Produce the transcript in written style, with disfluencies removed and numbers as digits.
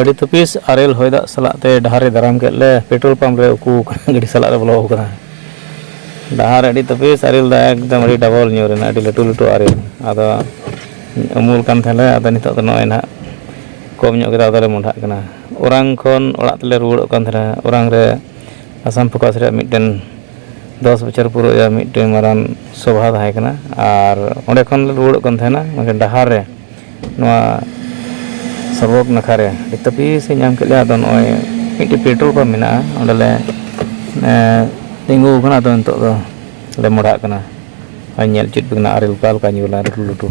ᱟᱹᱰᱤ ᱛᱚᱯᱤᱥ ᱟᱨᱮᱞ ᱦᱚᱭ ᱫᱟᱜ ᱥᱟᱞᱟᱜ ᱛᱮ ᱰᱟᱦᱟᱨ ᱨᱮ ᱫᱟᱨᱟᱢ ᱠᱮᱫ ᱞᱮ ᱯᱮᱴᱨᱳᱞ ᱯᱟᱢᱯ ᱨᱮ ᱩᱠᱩ ᱜᱟᱹᱰᱤ ᱥᱟᱞᱟᱜ ᱨᱮ ᱵᱚᱞᱚ ᱟᱠᱟᱱᱟ ᱰᱟᱦᱟᱨ ᱟᱹᱰᱤ ᱛᱚᱯᱤᱥ ᱟᱨᱮᱞ ᱫᱟᱜ ᱮᱠᱫᱚᱢ ᱟᱹᱰᱤ ᱰᱟᱵᱚᱞ ᱧᱩᱨᱮᱱᱟ ᱟᱹᱰᱤ ᱞᱟᱹᱴᱩ ᱞᱟᱹᱴᱩ ᱟᱨᱮᱞ ᱟᱫᱚ ᱩᱢᱩᱞ ᱠᱟᱱ ᱛᱟᱦᱮᱸᱞᱮ ᱟᱫᱚ ᱱᱤᱛᱚᱜ ᱫᱚ ᱱᱚᱜᱼᱚᱭ ᱱᱟᱦᱟᱜ ᱠᱚᱢ ᱧᱚᱜ ᱠᱮᱫᱟ ᱟᱫᱚᱞᱮ ᱢᱚᱸᱰᱷᱟᱜ ᱠᱟᱱᱟ ᱚᱨᱟᱝ ᱠᱷᱚᱱ ᱚᱲᱟᱜ ᱛᱮᱞᱮ ᱨᱩᱣᱟᱹᱲᱚᱜ ᱠᱟᱱ ᱛᱟᱦᱮᱱᱟ ᱚᱨᱟᱝ ᱨᱮ ᱟᱥᱟᱢ ᱯᱷᱳᱠᱟᱥ ᱨᱮᱭᱟᱜ ᱢᱤᱫᱴᱮᱱ 10 ᱵᱚᱪᱷᱚᱨ ᱯᱩᱨᱟᱹ ᱢᱤᱫᱴᱮᱱ ᱢᱟᱨᱟᱝ ᱥᱚᱵᱷᱟ ᱛᱟᱦᱮᱸ ᱠᱟᱱᱟ ᱟᱨ ᱚᱸᱰᱮ ᱠᱷᱚᱱ ᱞᱮ ᱨᱩᱣᱟᱹᱲᱚᱜ ᱠᱟᱱ ᱛᱟᱦᱮᱱᱟ ᱰᱟᱦᱟᱨ ᱨᱮ ᱱᱚᱣᱟ ᱥᱚᱵᱚᱜ ᱱᱟᱠᱷᱟ ᱨᱮ ᱟᱹᱰᱤ ᱛᱚᱯᱤᱥ ᱮ ᱧᱟᱢ ᱠᱮᱫ ᱞᱮᱭᱟ ᱟᱫᱚ ᱱᱚᱜᱼᱚᱭ ᱢᱤᱫᱴᱮᱱ ᱯᱮᱴᱨᱳᱞ ᱯᱟᱢᱯ ᱢᱮᱱᱟᱜᱼᱟ ᱚᱸᱰᱮᱞᱮ ᱛᱤᱸᱜᱩ ᱟᱠᱟᱱᱟ ᱟᱫᱚ ᱱᱤᱛᱚᱜ ᱫᱚ ᱞᱮ ᱢᱚᱸᱰᱷᱟᱜ ᱠᱟᱱᱟ ᱟᱨ ᱧᱮᱞ ᱪᱮᱫ ᱯᱮ ᱠᱟᱱᱟ ᱟᱨᱮᱞ ᱚᱠᱟ ᱞᱮᱠᱟ ᱧᱩᱨ ᱞᱮᱱᱟ ᱞᱟᱹᱴᱩ ᱞᱟᱹᱴᱩ